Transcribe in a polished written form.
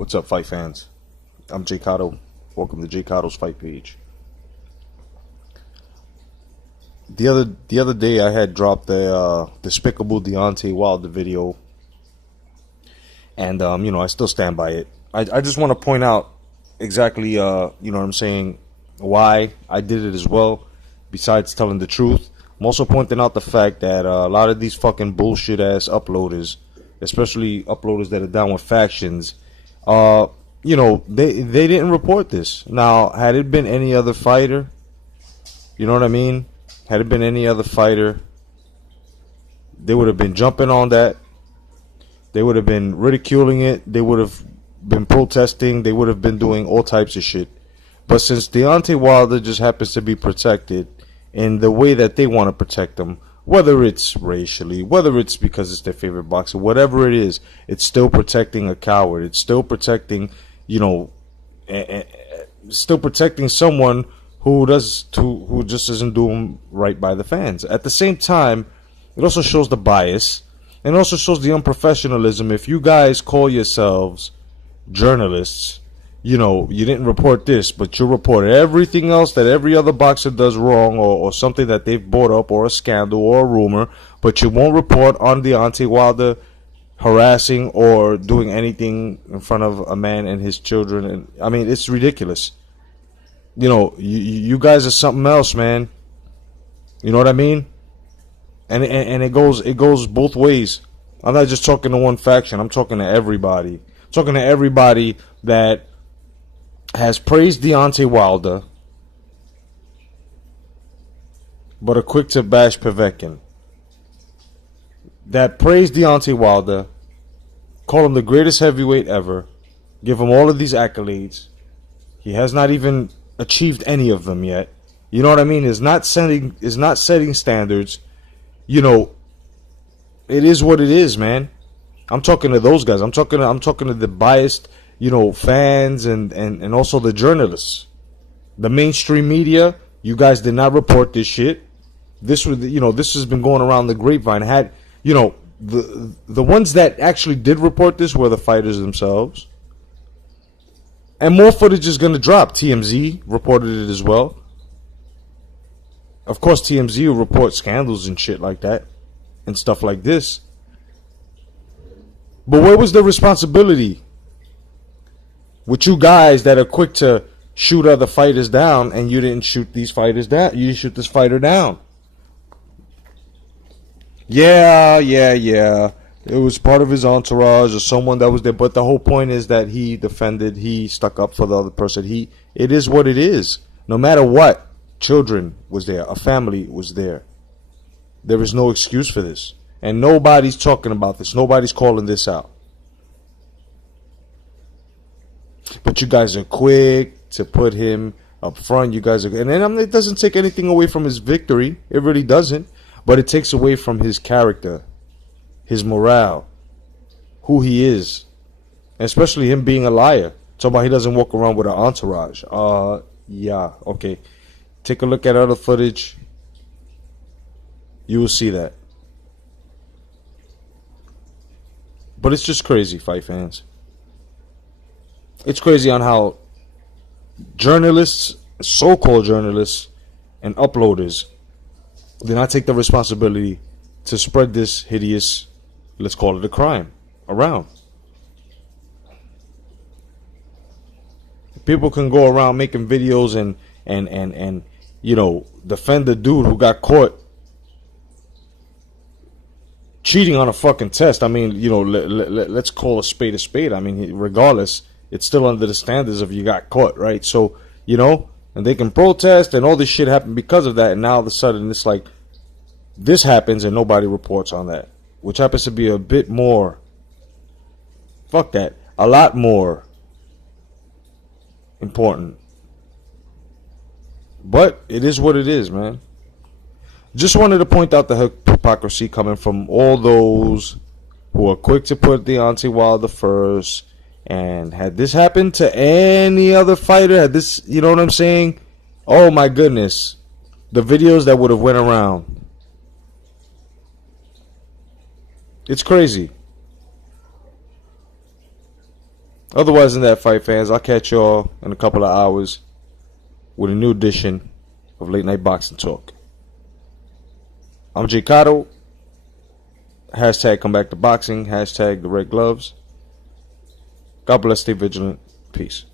What's up, fight fans? I'm J.Cotto. Welcome to J.Cotto's Fight Page. The other day, I had dropped a despicable Deontay Wilder video, and I still stand by it. I just want to point out exactly, why I did it as well. Besides telling the truth, I'm also pointing out the fact that a lot of these fucking bullshit ass uploaders, especially uploaders that are down with factions, they didn't report this. Now, had it been any other fighter, you know what I mean? Had it been any other fighter, they would have been jumping on that. They would have been ridiculing it. They would have been protesting. They would have been doing all types of shit. But since Deontay Wilder just happens to be protected in the way that they want to protect him, whether it's racially, whether it's because it's their favorite boxer, whatever it is, it's still protecting a coward. It's still protecting, still protecting someone who just isn't doing right by the fans. At the same time, it also shows the bias, and also shows the unprofessionalism. If you guys call yourselves journalists, you didn't report this, but you report everything else that every other boxer does wrong, or something that they've brought up, or a scandal, or a rumor, but you won't report on Deontay Wilder harassing or doing anything in front of a man and his children. And I mean, it's ridiculous. You guys are something else, man. You know what I mean? And it goes both ways. I'm not just talking to one faction. I'm talking to everybody. I'm talking to everybody that has praised Deontay Wilder, but are quick to bash Povetkin. That praised Deontay Wilder, call him the greatest heavyweight ever, give him all of these accolades. He has not even achieved any of them yet. You know what I mean? Is not setting standards. It is what it is, man. I'm talking to those guys. I'm talking to the biased, fans and also the journalists. The mainstream media, you guys did not report this shit. This has been going around the grapevine. The ones that actually did report this were the fighters themselves. And more footage is going to drop. TMZ reported it as well. Of course, TMZ will report scandals and shit like that and stuff like this. But where was the responsibility with you guys that are quick to shoot other fighters down, and you didn't shoot these fighters down? You didn't shoot this fighter down. Yeah. It was part of his entourage or someone that was there. But the whole point is that he stuck up for the other person. It is what it is. No matter what, children was there. A family was there. There is no excuse for this. And nobody's talking about this. Nobody's calling this out. But you guys are quick to put him up front. You guys are, and then it doesn't take anything away from his victory. It really doesn't. But it takes away from his character, his morale, who he is, and especially him being a liar. Talking about he doesn't walk around with an entourage. Yeah, okay. Take a look at other footage. You will see that. But it's just crazy, fight fans. It's crazy on how journalists, so-called journalists, and uploaders did not take the responsibility to spread this hideous, let's call it a crime, around. People can go around making videos and defend the dude who got caught cheating on a fucking test. I mean, let's call a spade a spade. I mean, regardless, it's still under the standards of you got caught, right? So, and they can protest and all this shit happened because of that. And now all of a sudden it's like this happens and nobody reports on that, which happens to be a bit more, fuck that, a lot more important. But it is what it is, man. Just wanted to point out the hypocrisy coming from all those who are quick to put Deontay Wilder first. And had this happened to any other fighter, had this, you know what I'm saying? Oh my goodness. The videos that would have went around. It's crazy. Otherwise, in that fight, fans, I'll catch y'all in a couple of hours with a new edition of Late Night Boxing Talk. I'm J.Cotto. Hashtag come back to boxing. Hashtag the red gloves. God bless. Stay vigilant. Peace.